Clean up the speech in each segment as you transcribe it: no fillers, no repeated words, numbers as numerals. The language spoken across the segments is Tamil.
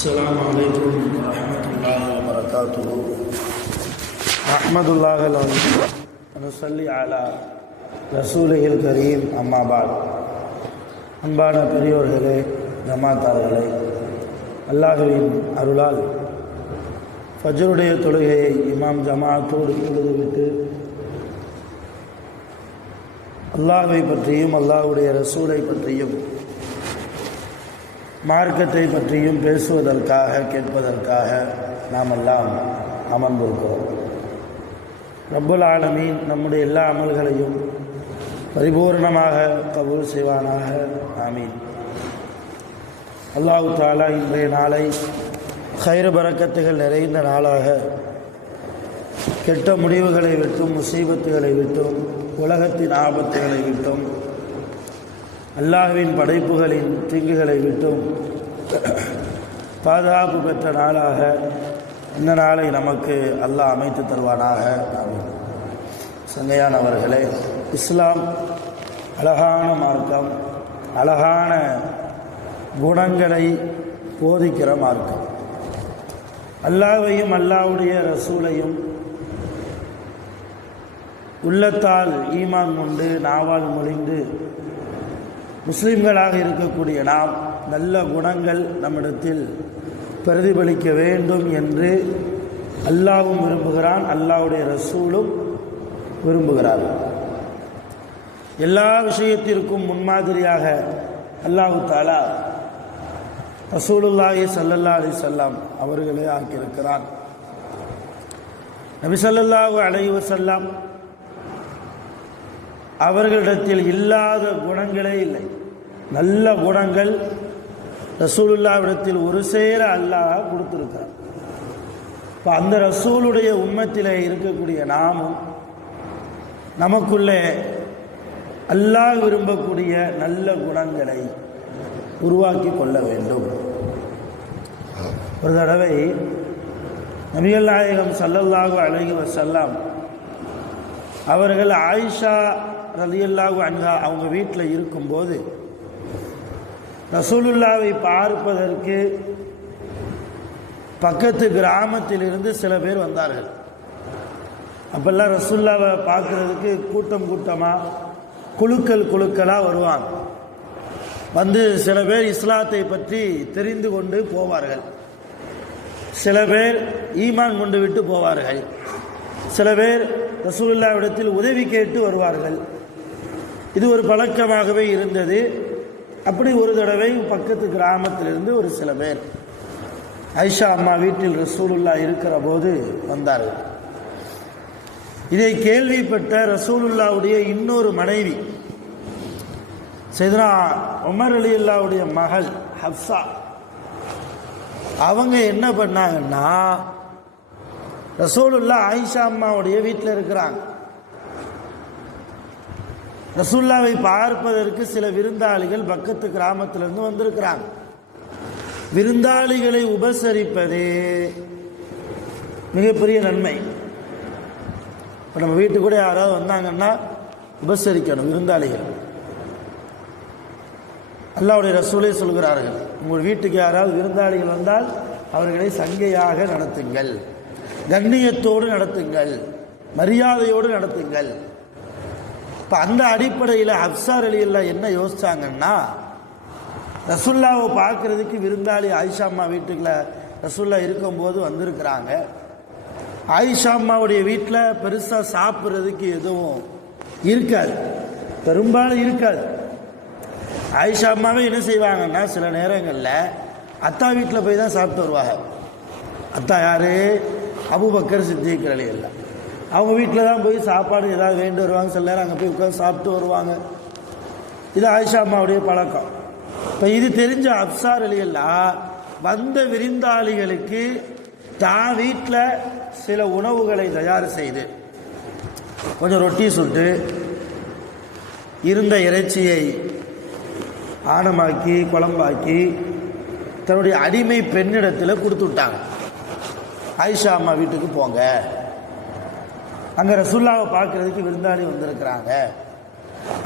السلام عليكم ورحمة الله وبركاته. أحمد الله العظيم ونصلي على رسوله الكريم. أما بعد. அன்பான பெரியோர்களே, ஜமாத்தார்களே, அல்லாஹ்வின் அருளால் ஃபஜ்ருடைய தொழுகையை இமாம் ஜமாத்தோடு தொழுதுவிட்டு அல்லாஹ்வை பற்றியும் அல்லாஹ்வுடைய ரசூலை பற்றியும் மார்க்கத்தை பற்றியும் பேசுவதற்காக கேட்பதற்காக நாம் எல்லாம் அமர்ந்திருக்கிறோம். ரப்புல் ஆலமீன் நம்முடைய எல்லா அமல்களையும் பரிபூர்ணமாக கபூல் செய்வானாக. ஆமீன். அல்லாஹ் தஆலா இன்றைய நாளை கைர் பரக்கத்துகள் நிறைந்த நாளாக, கெட்ட முடிவுகளை விட்டும் முசீபத்துகளை விட்டும் உலகத்தின் ஆபத்துகளை விட்டும் அல்லாஹ்வின் படைப்புகளின் தீங்குகளை விட்டும் பாதுகாப்பு பெற்ற நாளாக இந்த நாளை நமக்கு அல்லாஹ் அமைத்து தருவானாக. சங்கையானவர்களே, இஸ்லாம் அழகான மார்க்கம், அழகான குணங்களை போதிக்கிற மார்க்கம். அல்லாஹ்வையும் அல்லாஹ்வுடைய ரசூலையும் உள்ளத்தால் ஈமான் கொண்டு நாவால் மொழிந்து முஸ்லிம்களாக இருக்கக்கூடிய நாம் நல்ல குணங்கள் நம்மிடத்தில் பிரதிபலிக்க வேண்டும் என்று அல்லாஹ்வும் விரும்புகிறான், அல்லாஹ்வுடைய ரசூலும் விரும்புகிறார். எல்லா விஷயத்திற்கும் முன்மாதிரியாக அல்லாஹ் தஆலா ரசூலுல்லாஹி ஸல்லல்லாஹு அலைஹி வஸல்லம் அவர்களே ஆக்கியிருக்கிறான். நபி ஸல்லல்லாஹு அலைஹி வஸல்லம் அவர்களிடத்தில் இல்லாத குணங்களே இல்லை. நல்ல குணங்கள் ரசூலுல்லாஹ்விடத்தில் ஒரு சேர அல்லாஹ் கொடுத்திருக்கிறார். இப்போ அந்த ரசூலுடைய உம்மத்திலே இருக்கக்கூடிய நாமும் நமக்குள்ளே அல்லாஹ் விரும்பக்கூடிய நல்ல குணங்களை உருவாக்கி கொள்ள வேண்டும். ஒரு தடவை நபிகள் நாயகம் ஸல்லல்லாஹு அலைஹி வஸல்லம் அவர்கள் ஆயிஷா ரலியல்லாஹு அன்ஹா அவங்க வீட்டில் இருக்கும்போது ரசூலுல்லாவை பார்ப்பதற்கு பக்கத்து கிராமத்திலிருந்து சில பேர் வந்தார்கள். அப்பெல்லாம் ரசூலுல்லாவை பார்க்கறதுக்கு கூட்டம் கூட்டமாக குழுக்களாக வருவாங்க. வந்து சில பேர் இஸ்லாத்தை பற்றி தெரிந்து கொண்டு போவார்கள், சில பேர் ஈமான் கொண்டு விட்டு போவார்கள், சில பேர் ரசூலுல்லாவிடத்தில் உதவி கேட்டு வருவார்கள். இது ஒரு பழக்கமாகவே இருந்தது. அப்படி ஒரு தடவை பக்கத்து கிராமத்திலிருந்து ஒரு சில பேர் ஆயிஷா அம்மா வீட்டில் ரசூலுல்லா இருக்கிற போது வந்தார்கள். இதை கேள்விப்பட்ட ரசூலுல்லாவுடைய இன்னொரு மனைவி சையதுனா உமர் ரலியல்லாஹுடைய மகள் ஹப்ஸா, அவங்க என்ன பண்ணாங்கன்னா, ரசூலுல்லா ஆயிஷா அம்மாவுடைய வீட்டில் இருக்கிறாங்க. ரசூலுல்லாவை பார்ப்பதற்கு சில விருந்தாளிகள் பக்கத்து கிராமத்திலிருந்து வந்திருக்கிறாங்க. விருந்தாளிகளை உபசரிப்பதே மிகப்பெரிய நன்மை. இப்போ நம்ம வீட்டுக்கு கூட யாராவது வந்தாங்கன்னா உபசரிக்கணும் விருந்தாளிகள். அல்லாஹ்வுடைய ரசூலே சொல்கிறார்கள், உங்கள் வீட்டுக்கு யாராவது விருந்தாளிகள் வந்தால் அவர்களை சங்கையாக நடத்துங்கள், கண்ணியத்தோடு நடத்துங்கள், மரியாதையோடு நடத்துங்கள். இப்போ அந்த அடிப்படையில் ஹப்ஸா ரலியல்லாஹு என்ன யோசிச்சாங்கன்னா, ரசூலுல்லாவை பார்க்கறதுக்கு விருந்தாளி ஆயிஷா அம்மா வீட்டுக்குள்ள ரசூலுல்லா இருக்கும்போது வந்திருக்கிறாங்க. ஆயிஷா அம்மாவுடைய வீட்டில் பெருசாக சாப்பிட்றதுக்கு எதுவும் இருக்காது, பெரும்பாலும் இருக்காது. ஆயிஷா அம்மாவே என்ன செய்வாங்கன்னா, சில நேரங்களில் அத்தா வீட்டில் போய் தான் சாப்பிட்டு வருவாங்க. அத்தா யார்? அபூபக்கர் சித்திக் ரலியல்லாஹு. அவங்க வீட்டில் தான் போய் சாப்பாடு ஏதாவது வேண்டு வருவாங்க. சில நேரம் அங்கே போய் உட்காந்து சாப்பிட்டு வருவாங்க. இது ஆயிஷா அம்மாவுடைய பழக்கம். இப்போ இது தெரிஞ்ச ஹப்ஸா ரலியல்லாஹு வந்த விருந்தாளிகளுக்கு தான் வீட்டில் சில உணவுகளை தயார் செய்து கொஞ்சம் ரொட்டி சுட்டு இருந்த இறைச்சியை ஆணமாக்கி குழம்பாக்கி தன்னுடைய அடிமை பெண்ணிடத்தில் கொடுத்து விட்டாங்க. ஆயிஷா அம்மா வீட்டுக்கு போங்க, அங்கே ரசூலுல்லாவை பார்க்கறதுக்கு விருந்தாளி வந்திருக்கிறாங்க,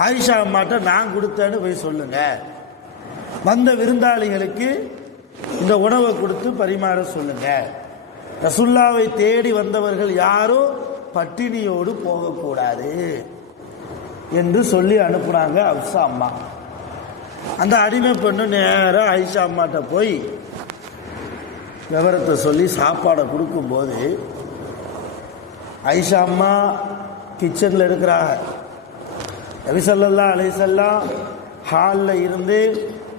ஆயிஷா அம்மாட்ட நான் கொடுத்தேன்னு போய் சொல்லுங்க. வந்த விருந்தாளிகளுக்கு இந்த உணவை கொடுத்து பரிமாற சொல்லுங்க. ரசூலுல்லாவை தேடி வந்தவர்கள் யாரும் பட்டினியோடு போகக்கூடாது என்று சொல்லி அனுப்புனாங்க ஹப்ஸா அம்மா. அந்த அடிமை பெண்ணு நேராக ஆயிஷா அம்மாட்ட போய் விவரத்தை சொல்லி சாப்பாடை கொடுக்கும்போது ஆயிஷா அம்மா கிச்சனில் இருக்கிறாங்க. நபி ஸல்லல்லாஹு அலைஹி வஸல்லம் ஹாலில் இருந்து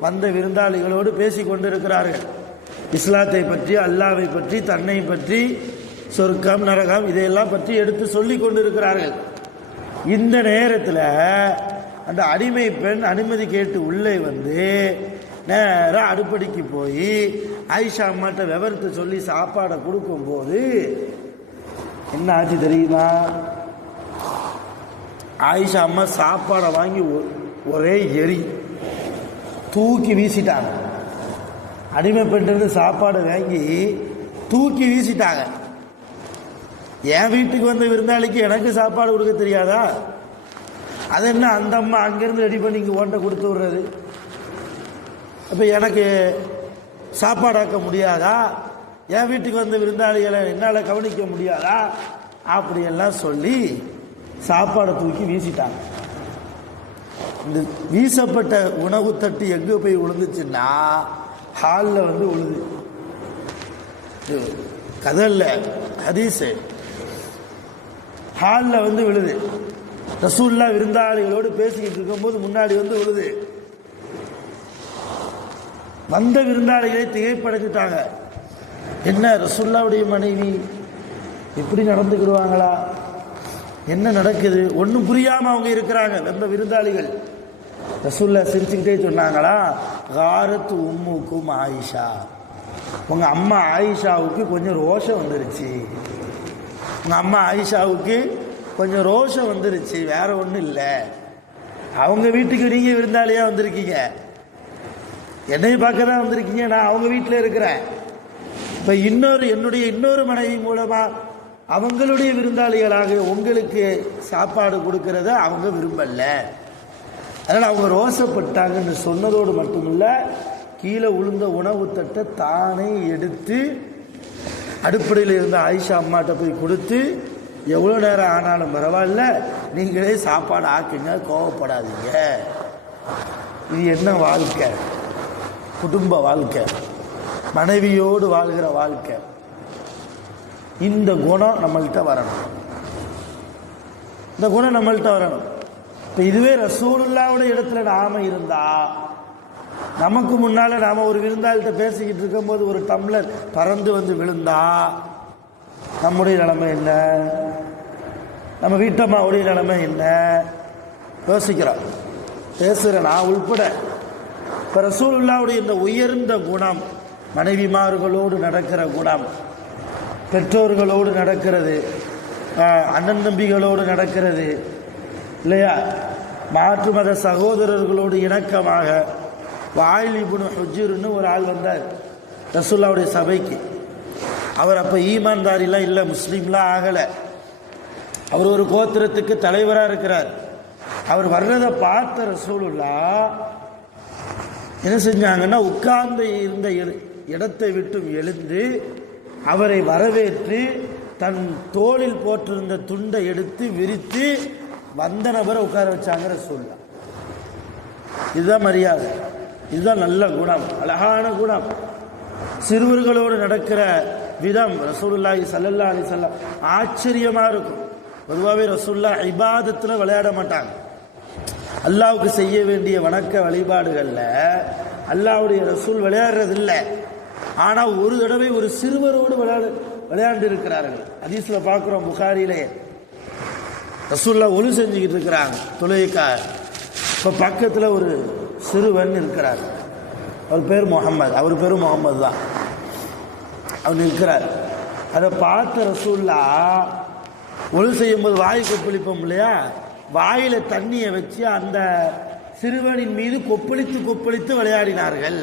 வந்த விருந்தாளிகளோடு பேசி கொண்டிருக்கிறார்கள். இஸ்லாத்தை பற்றி, அல்லாவை பற்றி, தன்னை பற்றி, சொர்க்கம் நரகம் இதையெல்லாம் பற்றி எடுத்து சொல்லி கொண்டிருக்கிறார்கள். இந்த நேரத்தில் அந்த அடிமை பெண் அனுமதி கேட்டு உள்ளே வந்து நேராக அடுப்படிக்கு போய் ஆயிஷா அம்மாட்ட விவரத்தை சொல்லி சாப்பாடை கொடுக்கும்போது என்ன ஆச்சு தெரியுமா? ஆயிஷா அம்மா சாப்பாடை வாங்கி ஒரே எரி தூக்கி வீசிட்டாங்க. அடிமை பெண்ணிருந்து சாப்பாடை வாங்கி தூக்கி வீசிட்டாங்க. என் வீட்டுக்கு வந்த விருந்தாளிக்கு எனக்கு சாப்பாடு கொடுக்க தெரியாதா? அது என்ன அந்த அம்மா அங்கேருந்து ரெடி பண்ணி இங்கே ஓட்ட கொடுத்து விடுறது? அப்போ எனக்கு சாப்பாடாக்க முடியாதா? என் வீட்டுக்கு வந்த விருந்தாளிகளை என்னால் கவனிக்க முடியாதா? அப்படியெல்லாம் சொல்லி சாப்பாடை தூக்கி வீசிட்டாங்க. இந்த வீசப்பட்ட உணவு தட்டு எங்கே போய் விழுந்துச்சுன்னா ஹாலில் வந்து விழுது. கதல்ல ஹதீஸு ஹாலில் வந்து விழுது. ரசூலுல்லாஹ் விருந்தாளிகளோடு பேசிக்கிட்டு இருக்கும்போது முன்னாடி வந்து விழுது. வந்த விருந்தாளிகளை திகைப்படைச்சிட்டாங்க. என்ன ரசூலுல்லாஹ்வுடைய மனைவி எப்படி நடந்துக்கிடுவாங்களா? என்ன நடக்குது? ஒன்றும் புரியாமல் அவங்க இருக்கிறாங்க. வந்த விருந்தாளிகள் ரசூலுல்லாஹ் சிரிச்சுக்கிட்டே சொன்னாங்களா, காரத்து உம்முக்கும் ஆயிஷா, உங்கள் அம்மா ஆயிஷாவுக்கு கொஞ்சம் ரோஷம் வந்துருச்சு. உங்கள் அம்மா ஆயிஷாவுக்கு கொஞ்சம் ரோஷம் வந்துருச்சு, வேற ஒன்றும் இல்லை. அவங்க வீட்டுக்கு நீங்கள் விருந்தாளியாக வந்திருக்கீங்க, என்னையும் பார்க்க தான் வந்திருக்கீங்க. நான் அவங்க வீட்டில் இருக்கிறேன். இப்போ என்னுடைய இன்னொரு மனைவி மூலமாக அவங்களுடைய விருந்தாளிகளாக உங்களுக்கு சாப்பாடு கொடுக்கறத அவங்க விரும்பல. அதனால் அவங்க ரோசப்பட்டாங்கன்னு சொன்னதோடு மட்டுமில்லை, கீழே விழுந்த உணவு தட்டை தானே எடுத்து அடுப்படையில் இருந்த ஆயிஷா அம்மாட்ட போய் கொடுத்து, எவ்வளோ நேரம் ஆனாலும் பரவாயில்ல, நீங்களே சாப்பாடு ஆக்குங்க, கோவப்படாதீங்க. இது என்ன வாழ்க்கை? குடும்ப வாழ்க்கை, மனைவியோடு வாழ்கிற வாழ்க்கை. இந்த குணம் நம்மள்கிட்ட வரணும். இந்த குணம் நம்மள்கிட்ட வரணும். இப்போ இதுவே ரசூலுல்லாஹ்வுடைய இடத்துல நாம இருந்தா, நமக்கு முன்னால நாம ஒரு விருந்தாளிகிட்ட பேசிக்கிட்டு இருக்கும்போது ஒரு டம்ளர் பறந்து வந்து விழுந்தா நம்முடைய நிலைமை என்ன? நம்ம வீட்டம்மாவுடைய நிலைமை என்ன? யோசிக்கிறோம். பேசுகிற நான் உள்பட. இப்போ ரசூலுல்லாஹ்வுடைய இந்த உயர்ந்த குணம், மனைவிமார்களோடு நடக்கிற குணம், பெற்றோர்களோடு நடக்கிறது, அண்ணன் தம்பிகளோடு நடக்கிறது இல்லையா, மாற்று மத சகோதரர்களோடு இணக்கமாக. வாயில் இப்னு ஹுஜ்ர்னு ஒரு ஆள் வந்தார் ரசூலுல்லாஹ்வுடைய சபைக்கு. அவர் அப்போ ஈமான்தாரிலாம் இல்லை, முஸ்லீம்லாம் ஆகலை. அவர் ஒரு கோத்திரத்துக்கு தலைவராக இருக்கிறார். அவர் வர்றதை பார்த்த ரசூலுல்லாஹ் என்ன செஞ்சாங்கன்னா, உட்கார்ந்து இருந்த இடத்தை விட்டு எழுந்து அவரை வரவேற்று தன் தோளில் போட்டிருந்த துண்டை எடுத்து விரித்து வந்த நபரை உட்கார வச்சாங்க ரசூலுல்லாஹ். இதுதான் மரியாதை, இதுதான் நல்ல குணம், அழகான குணம். சிறுவர்களோடு நடக்கிற விதம் ரசூலுல்லாஹி ஸல்லல்லாஹு அலைஹி வஸல்லம் ஆச்சரியமாக இருக்கும். பொதுவாகவே ரசூலுல்லாஹ் இபாதத்தில் விளையாட மாட்டாங்க. அல்லாஹ்வுக்கு செய்ய வேண்டிய வணக்க வழிபாடுகளில் அல்லாஹ்வுடைய ரசூல் விளையாடுறதில்லை. ஆனால் ஒரு தடவை ஒரு சிறுவரோடு விளையாண்டு இருக்கிறார்கள். ஹதீஸில் பார்க்குறோம், புகாரிலே ரசூலுல்லாஹ் ஒலு செஞ்சுக்கிட்டு இருக்கிறாங்க தொழுகைக்காக. இப்போ பக்கத்தில் ஒரு சிறுவன் இருக்கிறார். அவர் பேர் முகமது, அவர் பேரும் முகமது தான். அவர் இருக்கிறார். அதை பார்த்த ரசூலுல்லாஹ் ஒலு செய்யும்போது வாய் கொப்பளிப்போம் இல்லையா, வாயில தண்ணியை வச்சு அந்த சிறுவனின் மீது கொப்பளித்து விளையாடினார்கள்.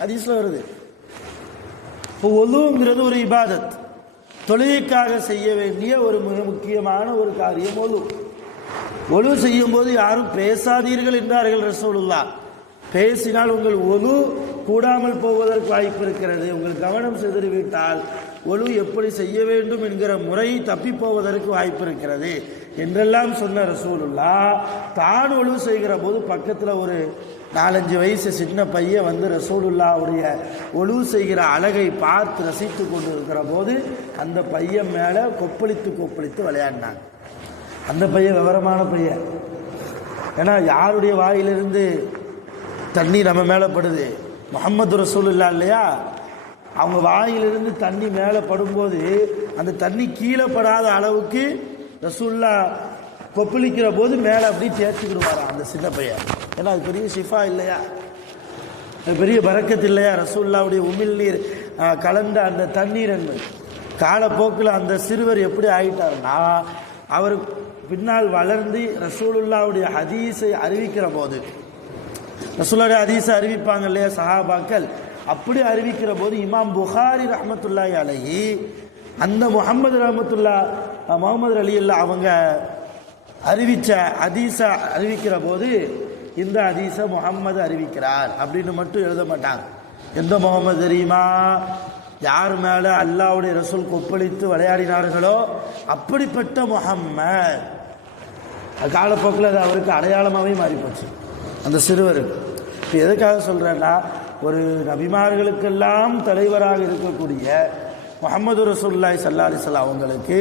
ஹதீஸ்ல வருது. இப்போ ஒலுங்கிறது ஒரு இபாதத், தொழுகைக்காக செய்ய வேண்டிய ஒரு மிக முக்கியமான ஒரு காரியம் ஒலு. ஒலு செய்யும் போது யாரும் பேசாதீர்கள் என்றார்கள் ரசூலுல்லாஹ். பேசினால் உங்கள் ஒலு கூடாமல் போவதற்கு வாய்ப்பு இருக்கிறது. உங்கள் கவனம் சிதறிவிட்டால் ஒழு எப்படி செய்ய வேண்டும் என்கிற முறை தப்பி போவதற்கு வாய்ப்பு இருக்கிறது என்றெல்லாம் சொன்ன ரசூலுல்லாஹ் தான் ஒழு செய்கிற போது பக்கத்தில் ஒரு 4-5 வயசு சின்ன பையன் வந்து ரசூலுல்லாஹ்வுடைய ஒழு செய்கிற அழகை பார்த்து ரசித்து கொண்டு இருக்கிற போது அந்த பையன் மேலே கொப்பளித்து விளையாடினாங்க. அந்த பையன் விவரமான பையன். ஏன்னா யாருடைய வாயிலிருந்து தண்ணி நம்ம மேலே படுது? முஹம்மது ரசூலுல்லாஹ் இல்லையா? அவங்க வாயிலிருந்து தண்ணி மேலே படும்போது அந்த தண்ணி கீழே படாத அளவுக்கு ரசூலுல்லாஹ் கொப்பளிக்கிற போது மேலே அப்படி தேய்ச்சிக்கிடுவாராம் அந்த சின்ன பையன். ஏன்னா அது பெரிய ஷிஃபா இல்லையா, பெரிய பரக்கத்து இல்லையா? ரசூலுல்லாஹ்வுடைய உமிழ் நீர் கலந்த அந்த தண்ணீர் என்பது காலப்போக்கில் அந்த சிறுவர் எப்படி ஆகிட்டார்னா, அவர் பின்னால் வளர்ந்து ரசூலுல்லாஹ்வுடைய ஹதீஸை அறிவிக்கிற போது, ரசூலுல்லாஹ்வுடைய ஹதீஸை அறிவிப்பாங்க இல்லையா சஹாபாக்கள், அப்படி அறிவிக்கிற போது இமாம் புகாரி ரஹ்மத்துல்லாஹி அலைஹி அந்த முகமது ரலியல்லாஹு அவங்க அறிவித்த ஹதீஸை அறிவிக்கிற போது இந்த ஹதீஸை முகம்மது அறிவிக்கிறார் அப்படின்னு மட்டும் எழுத மாட்டாங்க. எந்த முகமது தெரியுமா? யார் மேலே அல்லாஹ்வுடைய ரசூல் கொப்பளித்து விளையாடினார்களோ அப்படிப்பட்ட முஹம்மத். காலப்போக்கில் அது அவருக்கு அடையாளமாகவே மாறிப்போச்சு அந்த சிறுவருக்கு. இப்போ எதுக்காக சொல்கிறேன்னா, ஒரு நபிமார்களுக்கெல்லாம் தலைவராக இருக்கக்கூடிய முஹம்மது ரசூலுல்லாஹி ஸல்லல்லாஹு அலைஹி வஸல்லம் அவங்களுக்கு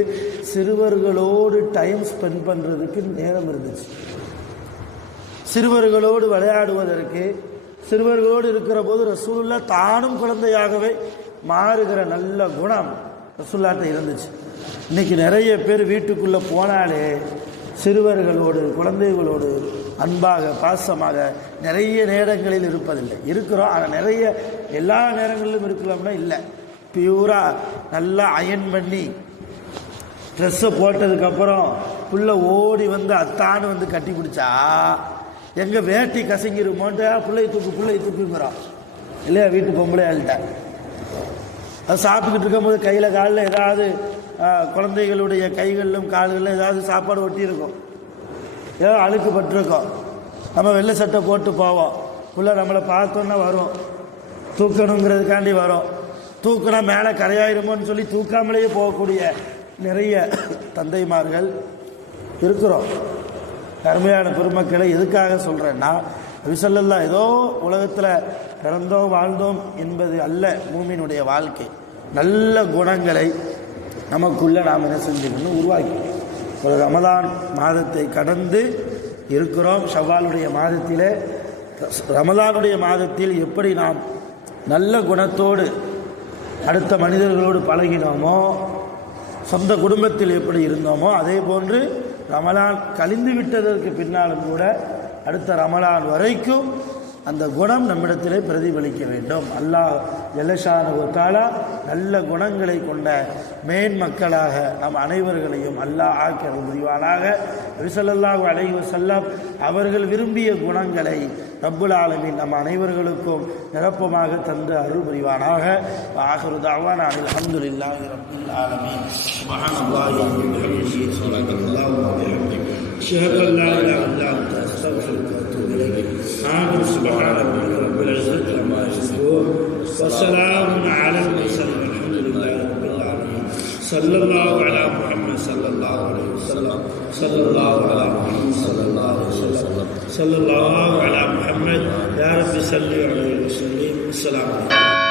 சிறுவர்களோடு டைம் ஸ்பெண்ட் பண்ணுறதுக்கு நேரம் இருந்துச்சு. சிறுவர்களோடு விளையாடுவதற்கு, சிறுவர்களோடு இருக்கிற போது ரசூலுல்லாஹ் தானும் குழந்தையாகவே மாறுகிற நல்ல குணம் ரசூலுல்லாஹ்ட்ட இருந்துச்சு. இன்னைக்கு நிறைய பேர் வீட்டுக்குள்ளே போனாலே சிறுவர்களோடு குழந்தைகளோடு அன்பாக பாசமாக நிறைய நேரங்களில் இருப்பதில்லை. இருக்கிறோம், ஆனால் நிறைய எல்லா நேரங்களிலும் இருக்கலாம்னா இல்லை. பியூராக நல்லா அயன் பண்ணி ட்ரெஸ்ஸை போட்டதுக்கப்புறம் புள்ள ஓடி வந்து அத்தான்னு வந்து கட்டி பிடிச்சா எங்கே வேட்டி கசங்கிருமோன்ட்டு பிள்ளை தூக்குங்கிறோம் இல்லையா? வீட்டு பொம்பளை ஆள்கிட்ட அது சாப்பிட்டுக்கிட்டு இருக்கும்போது கையில் காலில் ஏதாவது குழந்தைகளுடைய கைகளிலும் கால்களிலும் ஏதாவது சாப்பாடு ஒட்டி இருக்கும், ஏதோ அழுக்கு பட்டிருக்கோம். நம்ம வெள்ளை சட்டை போட்டு போவோம், புள்ள நம்மளை பார்த்தோன்னா வரும், தூக்கணுங்கிறதுக்காண்டி வரும். தூக்கினா மேலே கரையாயிருமோன்னு சொல்லி தூக்காமலேயே போகக்கூடிய நிறைய தந்தைமார்கள் இருக்கிறோம். அருமையான பெருமக்களை எதுக்காக சொல்கிறேன்னா, நபி ஸல்லல்லாஹு ஏதோ உலகத்தில் பிறந்தோம் வாழ்ந்தோம் என்பது அல்ல மூமினுடைய வாழ்க்கை. நல்ல குணங்களை நமக்குள்ளே நாம் என்ன செஞ்சுக்கணும், உருவாக்கி. ஒரு ரமலான் மாதத்தை கடந்து இருக்கிறோம். ஷவ்வாலுடைய மாதத்திலே, ரமலானுடைய மாதத்தில் எப்படி நாம் நல்ல குணத்தோடு அடுத்த மனிதர்களோடு பழகினோமோ, சொந்த குடும்பத்தில் எப்படி இருந்தோமோ, அதே போன்று ரமலான் கழிந்து விட்டதற்கு பின்னாலும் கூட அடுத்த ரமலான் வரைக்கும் அந்த குணம் நம்மிடத்திலே பிரதிபலிக்க வேண்டும். அல்லாஹ் ஜல்லஷானஹு வ தஆலா நல்ல குணங்களை கொண்ட மேன் மக்களாக நம் அனைவர்களையும் அல்லாஹ் ஆக்கி அருள் புரிவானாக. நபி ஸல்லல்லாஹு அலைஹி வஸல்லம் அவர்கள் விரும்பிய குணங்களை ரப்புல் ஆலமீன் நம் அனைவர்களுக்கும் நிரப்பமாக தந்து அருள் புரிவானாக. ஆகிரு தஅவானா அல்ஹம்துலில்லாஹி ரப்பில் ஆலமீன். சுப்ஹானல்லாஹி வ பிஹம்திஹி சுப்ஹானல்லாஹி வ பிஹம்திஹி அஷ்ஹது அன் லா இலாஹா இல்லா அன்த அஸ்தக்ஃபிருக வ அத்தூபு இலைக். ஆமீன். சுப்ஹான ரப்பில் இஸ்ஸத்தி அம்மா யசிஃபூன் வ ஸலாமுன் அலல் முர்ஸலீன் வல்ஹம்துலில்லாஹி ரப்பில் ஆலமீன். ஸல்லல்லாஹு அலா முஹம்மத் ஸல்லல்லாஹு அலைஹி வஸல்லம். ஸல்லல்லாஹு அலா முஹம்மத் ஸல்லல்லாஹு அலைஹி வஸல்லம். ஸல்லல்லாஹு அலா முஹம்மத். யா ரப்பி ஸல்லி அலைஹி வஸல்லிம். அஸ்ஸலாமு அலைக்கும்.